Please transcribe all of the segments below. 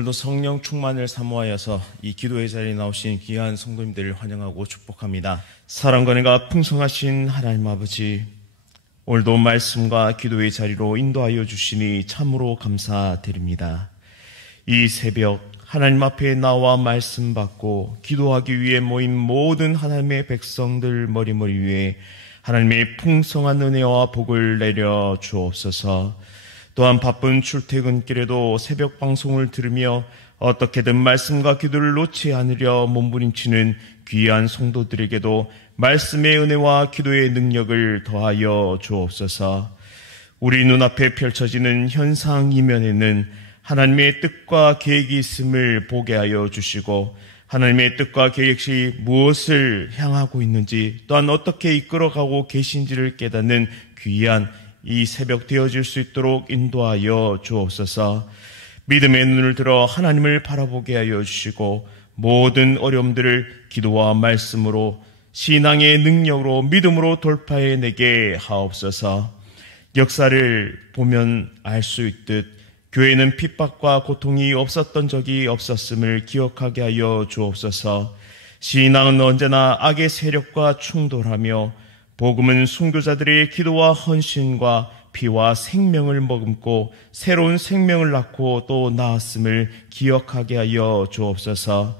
오늘도 성령 충만을 사모하여서 이 기도의 자리에 나오신 귀한 성도님들을 환영하고 축복합니다. 사랑과 은혜가 풍성하신 하나님 아버지, 오늘도 말씀과 기도의 자리로 인도하여 주시니 참으로 감사드립니다. 이 새벽 하나님 앞에 나와 말씀 받고 기도하기 위해 모인 모든 하나님의 백성들 머리머리 위에 하나님의 풍성한 은혜와 복을 내려 주옵소서. 또한 바쁜 출퇴근길에도 새벽 방송을 들으며 어떻게든 말씀과 기도를 놓지 않으려 몸부림치는 귀한 성도들에게도 말씀의 은혜와 기도의 능력을 더하여 주옵소서. 우리 눈앞에 펼쳐지는 현상 이면에는 하나님의 뜻과 계획이 있음을 보게 하여 주시고, 하나님의 뜻과 계획이 무엇을 향하고 있는지, 또한 어떻게 이끌어가고 계신지를 깨닫는 귀한 이 새벽 되어질 수 있도록 인도하여 주옵소서. 믿음의 눈을 들어 하나님을 바라보게 하여 주시고, 모든 어려움들을 기도와 말씀으로, 신앙의 능력으로, 믿음으로 돌파해내게 하옵소서. 역사를 보면 알 수 있듯 교회는 핍박과 고통이 없었던 적이 없었음을 기억하게 하여 주옵소서. 신앙은 언제나 악의 세력과 충돌하며, 복음은 순교자들의 기도와 헌신과 피와 생명을 머금고 새로운 생명을 낳고 또 낳았음을 기억하게 하여 주옵소서.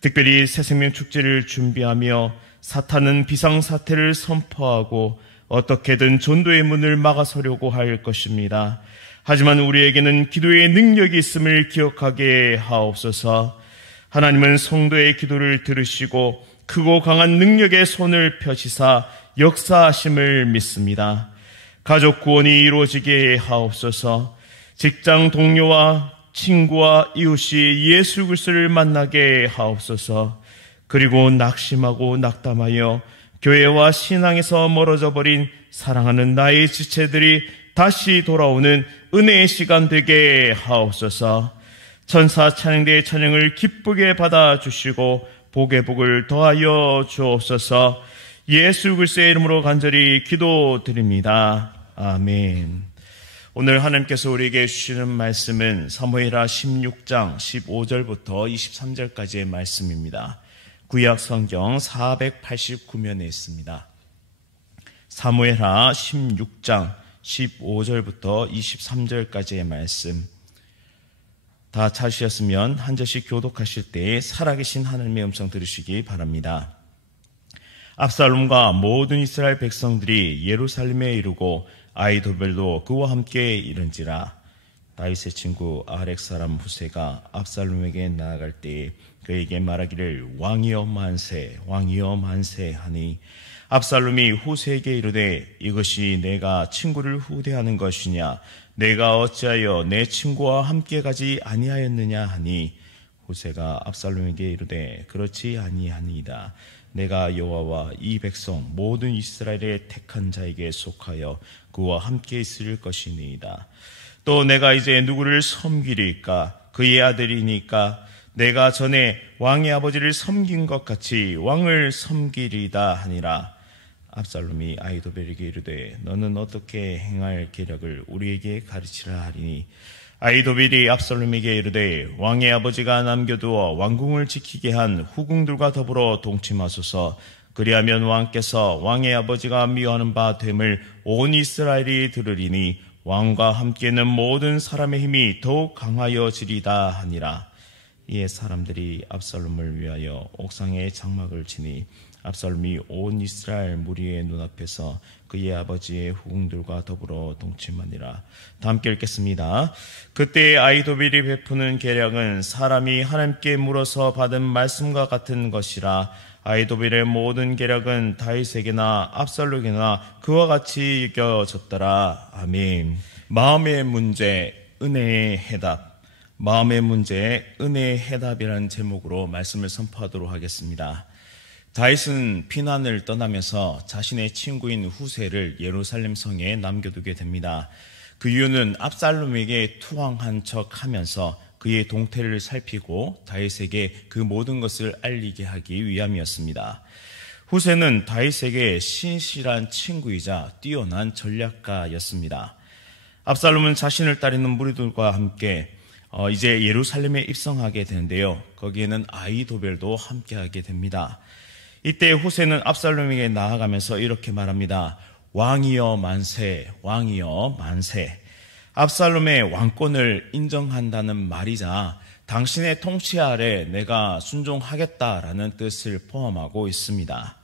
특별히 새생명 축제를 준비하며 사탄은 비상사태를 선포하고 어떻게든 전도의 문을 막아서려고 할 것입니다. 하지만 우리에게는 기도의 능력이 있음을 기억하게 하옵소서. 하나님은 성도의 기도를 들으시고 크고 강한 능력의 손을 펴시사 역사하심을 믿습니다. 가족 구원이 이루어지게 하옵소서. 직장 동료와 친구와 이웃이 예수 그리스도를 만나게 하옵소서. 그리고 낙심하고 낙담하여 교회와 신앙에서 멀어져 버린 사랑하는 나의 지체들이 다시 돌아오는 은혜의 시간 되게 하옵소서. 천사 찬양대의 찬양을 기쁘게 받아주시고 복의 복을 더하여 주옵소서. 예수 그리스도의 이름으로 간절히 기도드립니다. 아멘. 오늘 하나님께서 우리에게 주시는 말씀은 사무엘하 16장 15절부터 23절까지의 말씀입니다. 구약 성경 489면에 있습니다. 사무엘하 16장 15절부터 23절까지의 말씀, 다 찾으셨으면 한 절씩 교독하실 때 살아계신 하나님의 음성 들으시기 바랍니다. 압살롬과 모든 이스라엘 백성들이 예루살렘에 이르고 아히도벨도 그와 함께 이른지라. 다윗의 친구 아렉 사람 후세가 압살롬에게 나아갈 때에 그에게 말하기를 왕이여 만세, 왕이여 만세 하니, 압살롬이 후세에게 이르되 이것이 내가 친구를 후대하는 것이냐, 내가 어찌하여 내 친구와 함께 가지 아니하였느냐 하니, 후세가 압살롬에게 이르되 그렇지 아니하니이다. 내가 여호와와 이 백성 모든 이스라엘의 택한 자에게 속하여 그와 함께 있을 것이니이다. 또 내가 이제 누구를 섬기리까? 그의 아들이니까 내가 전에 왕의 아버지를 섬긴 것 같이 왕을 섬기리다 하니라. 압살롬이 아히도벨에게 이르되 너는 어떻게 행할 계략을 우리에게 가르치라 하리니, 아히도벨이 압살롬에게 이르되 왕의 아버지가 남겨두어 왕궁을 지키게 한 후궁들과 더불어 동침하소서. 그리하면 왕께서 왕의 아버지가 미워하는 바 됨을 온 이스라엘이 들으리니 왕과 함께는 모든 사람의 힘이 더욱 강하여지리다 하니라. 이에 사람들이 압살롬을 위하여 옥상에 장막을 치니 압살롬이 온 이스라엘 무리의 눈앞에서 그의 아버지의 후궁들과 더불어 동침하니라. 다 함께 읽겠습니다. 그때 아히도벨이 베푸는 계략은 사람이 하나님께 물어서 받은 말씀과 같은 것이라. 아히도벨의 모든 계략은 다윗에게나 압살롬에게나 그와 같이 이겨졌더라. 아멘. 마음의 문제, 은혜의 해답. 마음의 문제, 은혜의 해답이라는 제목으로 말씀을 선포하도록 하겠습니다. 다윗은 피난을 떠나면서 자신의 친구인 후세를 예루살렘 성에 남겨두게 됩니다. 그 이유는 압살롬에게 투항한 척 하면서 그의 동태를 살피고 다윗에게 그 모든 것을 알리게 하기 위함이었습니다. 후세는 다윗에게 신실한 친구이자 뛰어난 전략가였습니다. 압살롬은 자신을 따르는 무리들과 함께 이제 예루살렘에 입성하게 되는데요. 거기에는 아히도벨도 함께하게 됩니다. 이때 후세는 압살롬에게 나아가면서 이렇게 말합니다. 왕이여 만세, 왕이여 만세. 압살롬의 왕권을 인정한다는 말이자 당신의 통치 아래 내가 순종하겠다라는 뜻을 포함하고 있습니다.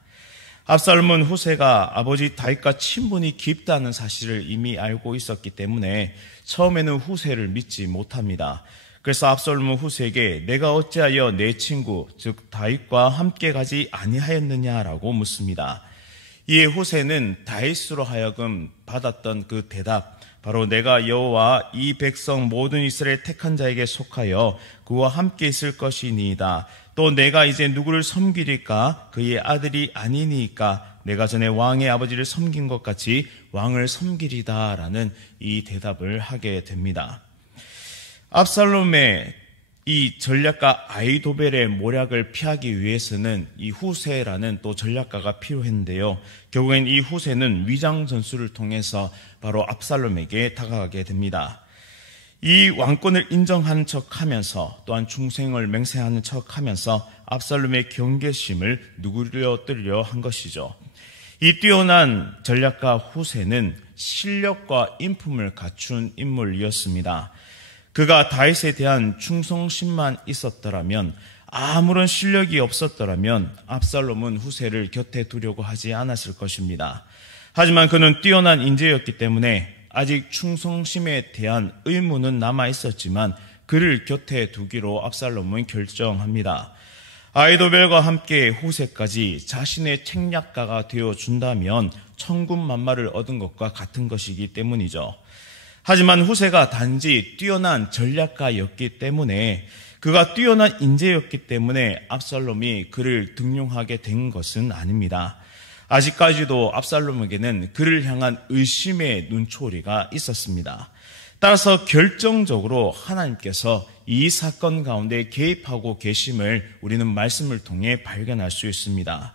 압살롬은 후세가 아버지 다윗과 친분이 깊다는 사실을 이미 알고 있었기 때문에 처음에는 후세를 믿지 못합니다. 그래서 압살롬은 후세에게 내가 어찌하여 내 친구 즉 다윗과 함께 가지 아니하였느냐라고 묻습니다. 이에 후세는 다윗으로 하여금 받았던 그 대답, 바로 내가 여호와 이 백성 모든 이스라엘 택한 자에게 속하여 그와 함께 있을 것이니이다. 또 내가 이제 누구를 섬기리까? 그의 아들이 아니니까 내가 전에 왕의 아버지를 섬긴 것 같이 왕을 섬기리다 라는 이 대답을 하게 됩니다. 압살롬의 이 전략가 아히도벨의 모략을 피하기 위해서는 이 후세라는 또 전략가가 필요했는데요. 결국엔 이 후세는 위장 전술을 통해서 바로 압살롬에게 다가가게 됩니다. 이 왕권을 인정하는 척하면서 또한 충성을 맹세하는 척하면서 압살롬의 경계심을 누그러뜨리려 한 것이죠. 이 뛰어난 전략가 후세는 실력과 인품을 갖춘 인물이었습니다. 그가 다윗에 대한 충성심만 있었더라면, 아무런 실력이 없었더라면 압살롬은 후세를 곁에 두려고 하지 않았을 것입니다. 하지만 그는 뛰어난 인재였기 때문에 아직 충성심에 대한 의무는 남아 있었지만 그를 곁에 두기로 압살롬은 결정합니다. 아히도벨과 함께 후세까지 자신의 책략가가 되어준다면 천군만마를 얻은 것과 같은 것이기 때문이죠. 하지만 후세가 단지 뛰어난 전략가였기 때문에, 그가 뛰어난 인재였기 때문에 압살롬이 그를 등용하게 된 것은 아닙니다. 아직까지도 압살롬에게는 그를 향한 의심의 눈초리가 있었습니다. 따라서 결정적으로 하나님께서 이 사건 가운데 개입하고 계심을 우리는 말씀을 통해 발견할 수 있습니다.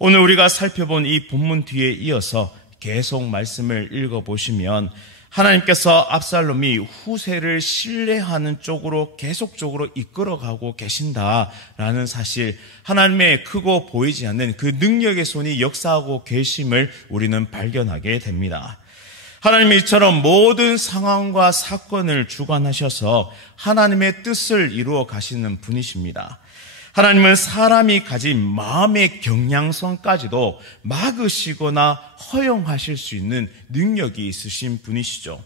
오늘 우리가 살펴본 이 본문 뒤에 이어서 계속 말씀을 읽어보시면 하나님께서 압살롬이 후세를 신뢰하는 쪽으로 계속적으로 이끌어가고 계신다라는 사실, 하나님의 크고 보이지 않는 그 능력의 손이 역사하고 계심을 우리는 발견하게 됩니다. 하나님이 이처럼 모든 상황과 사건을 주관하셔서 하나님의 뜻을 이루어 가시는 분이십니다. 하나님은 사람이 가진 마음의 경량성까지도 막으시거나 허용하실 수 있는 능력이 있으신 분이시죠.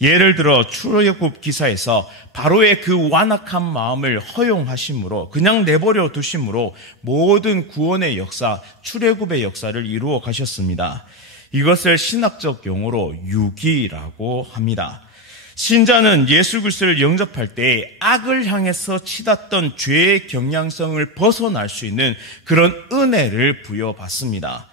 예를 들어 출애굽 기사에서 바로의 그 완악한 마음을 허용하심으로, 그냥 내버려 두심으로 모든 구원의 역사, 출애굽의 역사를 이루어 가셨습니다. 이것을 신학적 용어로 유기라고 합니다. 신자는 예수 그리스도를 영접할 때 악을 향해서 치닫던 죄의 경향성을 벗어날 수 있는 그런 은혜를 부여받습니다.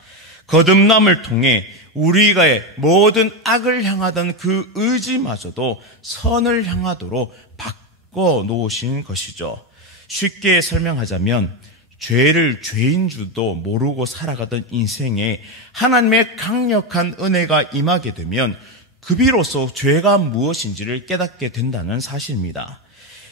거듭남을 통해 우리가 모든 악을 향하던 그 의지마저도 선을 향하도록 바꿔놓으신 것이죠. 쉽게 설명하자면 죄를 죄인 줄도 모르고 살아가던 인생에 하나님의 강력한 은혜가 임하게 되면 그 비로소 죄가 무엇인지를 깨닫게 된다는 사실입니다.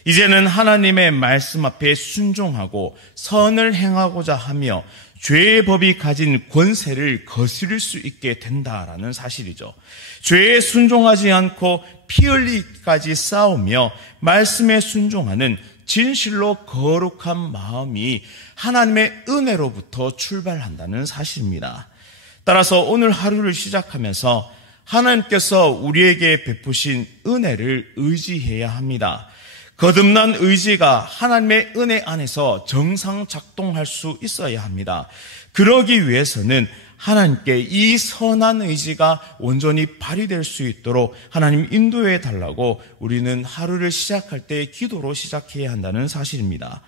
이제는 하나님의 말씀 앞에 순종하고 선을 행하고자 하며 죄의 법이 가진 권세를 거스릴 수 있게 된다라는 사실이죠. 죄에 순종하지 않고 피 흘리기까지 싸우며 말씀에 순종하는 진실로 거룩한 마음이 하나님의 은혜로부터 출발한다는 사실입니다. 따라서 오늘 하루를 시작하면서 하나님께서 우리에게 베푸신 은혜를 의지해야 합니다. 거듭난 의지가 하나님의 은혜 안에서 정상 작동할 수 있어야 합니다. 그러기 위해서는 하나님께 이 선한 의지가 온전히 발휘될 수 있도록 하나님 인도해 달라고 우리는 하루를 시작할 때 기도로 시작해야 한다는 사실입니다.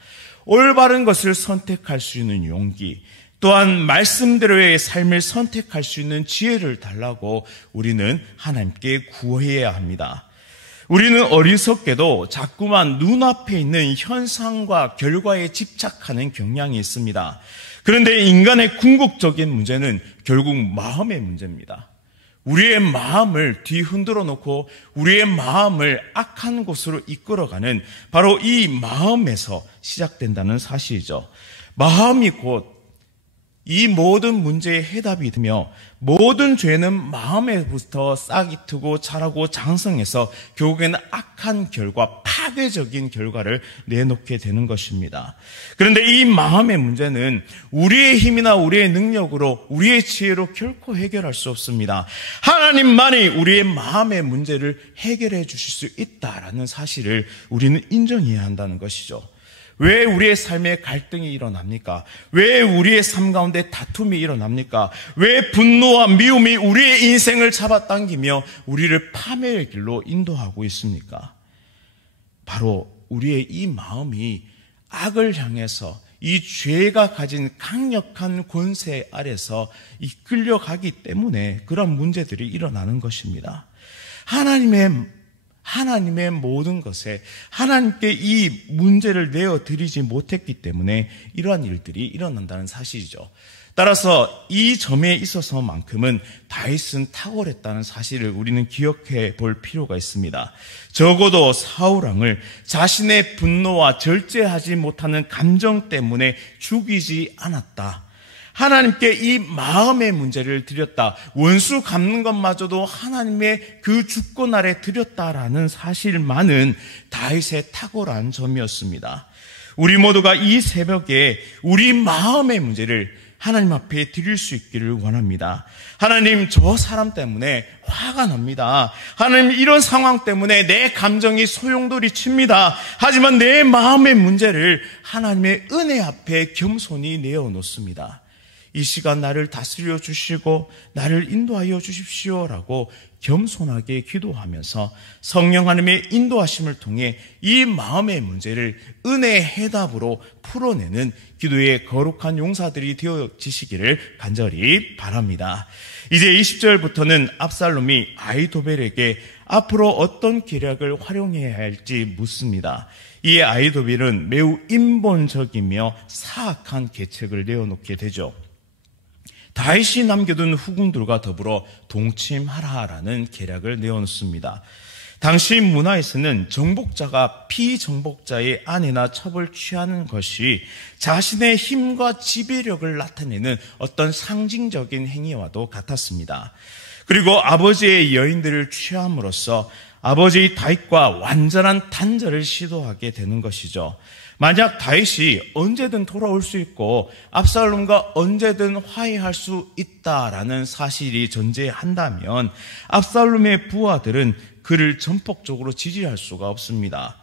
올바른 것을 선택할 수 있는 용기, 또한 말씀대로의 삶을 선택할 수 있는 지혜를 달라고 우리는 하나님께 구해야 합니다. 우리는 어리석게도 자꾸만 눈앞에 있는 현상과 결과에 집착하는 경향이 있습니다. 그런데 인간의 궁극적인 문제는 결국 마음의 문제입니다. 우리의 마음을 뒤흔들어 놓고 우리의 마음을 악한 곳으로 이끌어가는 바로 이 마음에서 시작된다는 사실이죠. 마음이 곧 이 모든 문제의 해답이 되며 모든 죄는 마음에부터 싹이 트고 자라고 장성해서 결국에는 악한 결과, 파괴적인 결과를 내놓게 되는 것입니다. 그런데 이 마음의 문제는 우리의 힘이나 우리의 능력으로, 우리의 지혜로 결코 해결할 수 없습니다. 하나님만이 우리의 마음의 문제를 해결해 주실 수 있다라는 사실을 우리는 인정해야 한다는 것이죠. 왜 우리의 삶에 갈등이 일어납니까? 왜 우리의 삶 가운데 다툼이 일어납니까? 왜 분노와 미움이 우리의 인생을 잡아당기며 우리를 파멸의 길로 인도하고 있습니까? 바로 우리의 이 마음이 악을 향해서 이 죄가 가진 강력한 권세 아래서 이끌려가기 때문에 그런 문제들이 일어나는 것입니다. 하나님의 모든 것에 하나님께 이 문제를 내어드리지 못했기 때문에 이러한 일들이 일어난다는 사실이죠. 따라서 이 점에 있어서만큼은 다윗은 탁월했다는 사실을 우리는 기억해 볼 필요가 있습니다. 적어도 사울왕을 자신의 분노와 절제하지 못하는 감정 때문에 죽이지 않았다. 하나님께 이 마음의 문제를 드렸다. 원수 갚는 것마저도 하나님의 그 주권 아래 드렸다라는 사실만은 다윗의 탁월한 점이었습니다. 우리 모두가 이 새벽에 우리 마음의 문제를 하나님 앞에 드릴 수 있기를 원합니다. 하나님, 저 사람 때문에 화가 납니다. 하나님, 이런 상황 때문에 내 감정이 소용돌이 칩니다. 하지만 내 마음의 문제를 하나님의 은혜 앞에 겸손히 내어놓습니다. 이 시간 나를 다스려 주시고 나를 인도하여 주십시오라고 겸손하게 기도하면서 성령 하나님의 인도하심을 통해 이 마음의 문제를 은혜의 해답으로 풀어내는 기도의 거룩한 용사들이 되어지시기를 간절히 바랍니다. 이제 20절부터는 압살롬이 아히도벨에게 앞으로 어떤 계략을 활용해야 할지 묻습니다. 이 아히도벨은 매우 인본적이며 사악한 계책을 내어놓게 되죠. 다윗이 남겨둔 후궁들과 더불어 동침하라라는 계략을 내어놓습니다. 당시 문화에서는 정복자가 피정복자의 아내나 첩을 취하는 것이 자신의 힘과 지배력을 나타내는 어떤 상징적인 행위와도 같았습니다. 그리고 아버지의 여인들을 취함으로써 아버지 다윗과 완전한 단절을 시도하게 되는 것이죠. 만약 다윗이 언제든 돌아올 수 있고 압살롬과 언제든 화해할 수 있다라는 사실이 존재한다면 압살롬의 부하들은 그를 전폭적으로 지지할 수가 없습니다.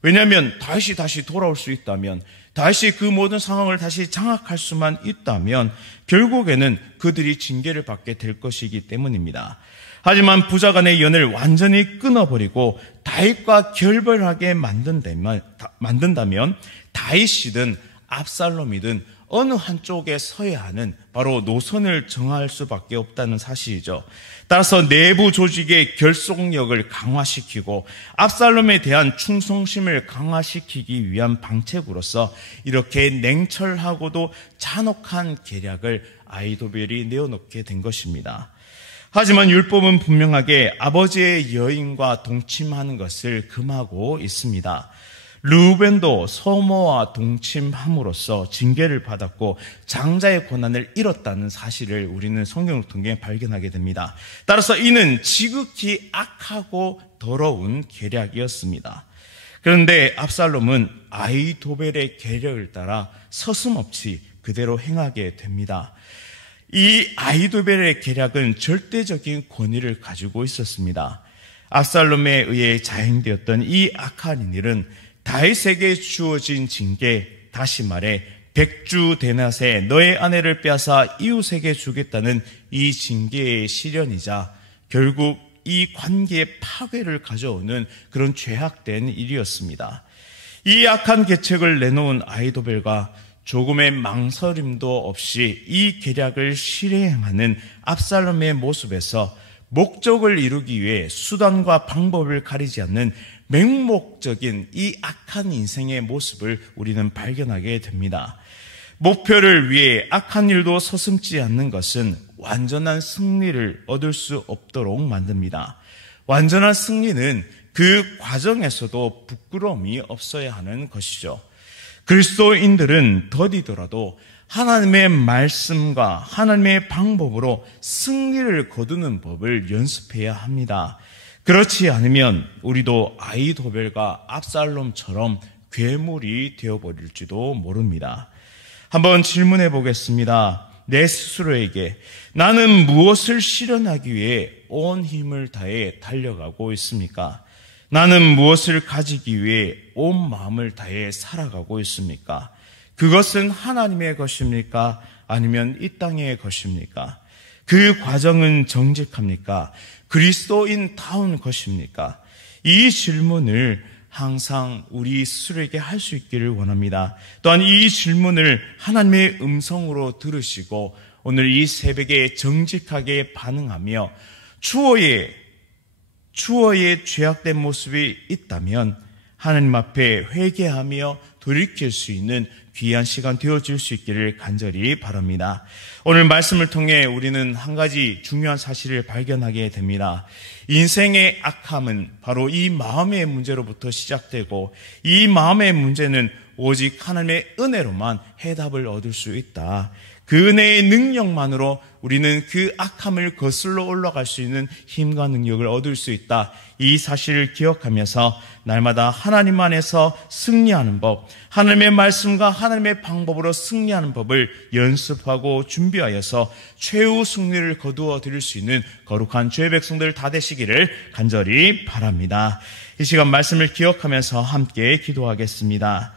왜냐하면 다윗이 다시 돌아올 수 있다면, 다윗이 그 모든 상황을 다시 장악할 수만 있다면 결국에는 그들이 징계를 받게 될 것이기 때문입니다. 하지만 부자간의 연을 완전히 끊어버리고 다윗과 결별하게 만든다면 다윗이든 압살롬이든 어느 한쪽에 서야 하는 바로 노선을 정할 수밖에 없다는 사실이죠. 따라서 내부 조직의 결속력을 강화시키고 압살롬에 대한 충성심을 강화시키기 위한 방책으로서 이렇게 냉철하고도 잔혹한 계략을 아히도벨이 내어놓게 된 것입니다. 하지만 율법은 분명하게 아버지의 여인과 동침하는 것을 금하고 있습니다. 르우벤도 서모와 동침함으로써 징계를 받았고 장자의 권한을 잃었다는 사실을 우리는 성경을 통해 발견하게 됩니다. 따라서 이는 지극히 악하고 더러운 계략이었습니다. 그런데 압살롬은 아히도벨의 계략을 따라 서슴없이 그대로 행하게 됩니다. 이 아히도벨의 계략은 절대적인 권위를 가지고 있었습니다. 압살롬에 의해 자행되었던 이 악한 일은 다윗에게 주어진 징계, 다시 말해 백주 데낫에 너의 아내를 빼앗아 이웃에게 주겠다는 이 징계의 실현이자 결국 이 관계의 파괴를 가져오는 그런 죄악된 일이었습니다. 이 악한 계책을 내놓은 아히도벨과 조금의 망설임도 없이 이 계략을 실행하는 압살롬의 모습에서 목적을 이루기 위해 수단과 방법을 가리지 않는 맹목적인 이 악한 인생의 모습을 우리는 발견하게 됩니다. 목표를 위해 악한 일도 서슴지 않는 것은 완전한 승리를 얻을 수 없도록 만듭니다. 완전한 승리는 그 과정에서도 부끄러움이 없어야 하는 것이죠. 그리스도인들은 더디더라도 하나님의 말씀과 하나님의 방법으로 승리를 거두는 법을 연습해야 합니다. 그렇지 않으면 우리도 아히도벨과 압살롬처럼 괴물이 되어버릴지도 모릅니다. 한번 질문해 보겠습니다. 내 스스로에게 나는 무엇을 실현하기 위해 온 힘을 다해 달려가고 있습니까? 나는 무엇을 가지기 위해 온 마음을 다해 살아가고 있습니까? 그것은 하나님의 것입니까? 아니면 이 땅의 것입니까? 그 과정은 정직합니까? 그리스도인다운 것입니까? 이 질문을 항상 우리 스스로에게 할 수 있기를 원합니다. 또한 이 질문을 하나님의 음성으로 들으시고 오늘 이 새벽에 정직하게 반응하며 추워의 죄악된 모습이 있다면 하나님 앞에 회개하며 돌이킬 수 있는 귀한 시간 되어질 수 있기를 간절히 바랍니다. 오늘 말씀을 통해 우리는 한 가지 중요한 사실을 발견하게 됩니다. 인생의 악함은 바로 이 마음의 문제로부터 시작되고 이 마음의 문제는 오직 하나님의 은혜로만 해답을 얻을 수 있다. 그 은혜의 능력만으로 우리는 그 악함을 거슬러 올라갈 수 있는 힘과 능력을 얻을 수 있다. 이 사실을 기억하면서 날마다 하나님 안에서 승리하는 법, 하나님의 말씀과 하나님의 방법으로 승리하는 법을 연습하고 준비하여서 최후 승리를 거두어 드릴 수 있는 거룩한 주의 백성들 다 되시기를 간절히 바랍니다. 이 시간 말씀을 기억하면서 함께 기도하겠습니다.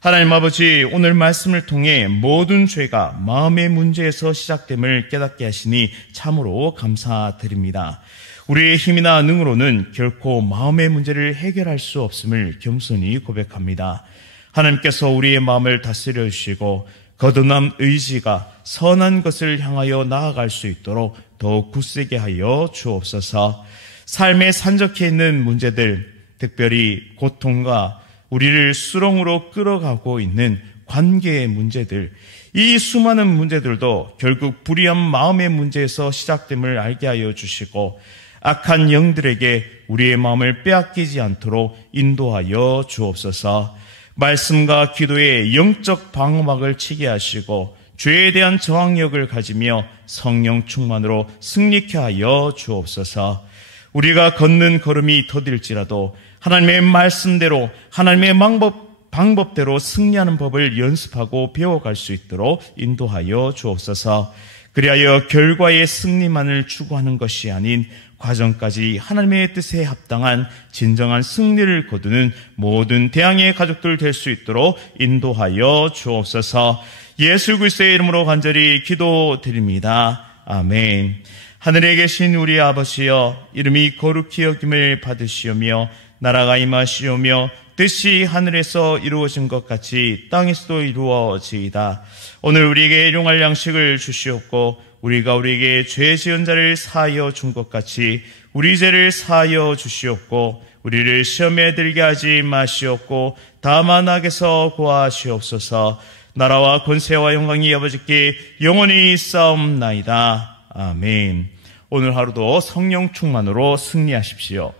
하나님 아버지, 오늘 말씀을 통해 모든 죄가 마음의 문제에서 시작됨을 깨닫게 하시니 참으로 감사드립니다. 우리의 힘이나 능으로는 결코 마음의 문제를 해결할 수 없음을 겸손히 고백합니다. 하나님께서 우리의 마음을 다스려 주시고 거듭난 의지가 선한 것을 향하여 나아갈 수 있도록 더욱 굳세게 하여 주옵소서. 삶에 산적해 있는 문제들, 특별히 고통과 우리를 수렁으로 끌어가고 있는 관계의 문제들, 이 수많은 문제들도 결국 불의한 마음의 문제에서 시작됨을 알게 하여 주시고 악한 영들에게 우리의 마음을 빼앗기지 않도록 인도하여 주옵소서. 말씀과 기도에 영적 방어막을 치게 하시고 죄에 대한 저항력을 가지며 성령 충만으로 승리케 하여 주옵소서. 우리가 걷는 걸음이 더딜지라도 하나님의 말씀대로 하나님의 방법대로 승리하는 법을 연습하고 배워갈 수 있도록 인도하여 주옵소서. 그리하여 결과의 승리만을 추구하는 것이 아닌 과정까지 하나님의 뜻에 합당한 진정한 승리를 거두는 모든 대항의 가족들 될 수 있도록 인도하여 주옵소서. 예수 그리스도의 이름으로 간절히 기도드립니다. 아멘. 하늘에 계신 우리 아버지여, 이름이 거룩히 여김을 받으시오며 나라가 임하시오며 뜻이 하늘에서 이루어진 것 같이 땅에서도 이루어지이다. 오늘 우리에게 일용할 양식을 주시옵고 우리가 우리에게 죄 지은 자를 사하여 준 것 같이 우리 죄를 사하여 주시옵고 우리를 시험에 들게 하지 마시옵고 다만 악에서 구하시옵소서. 나라와 권세와 영광이 아버지께 영원히 싸움나이다. 아멘. 오늘 하루도 성령 충만으로 승리하십시오.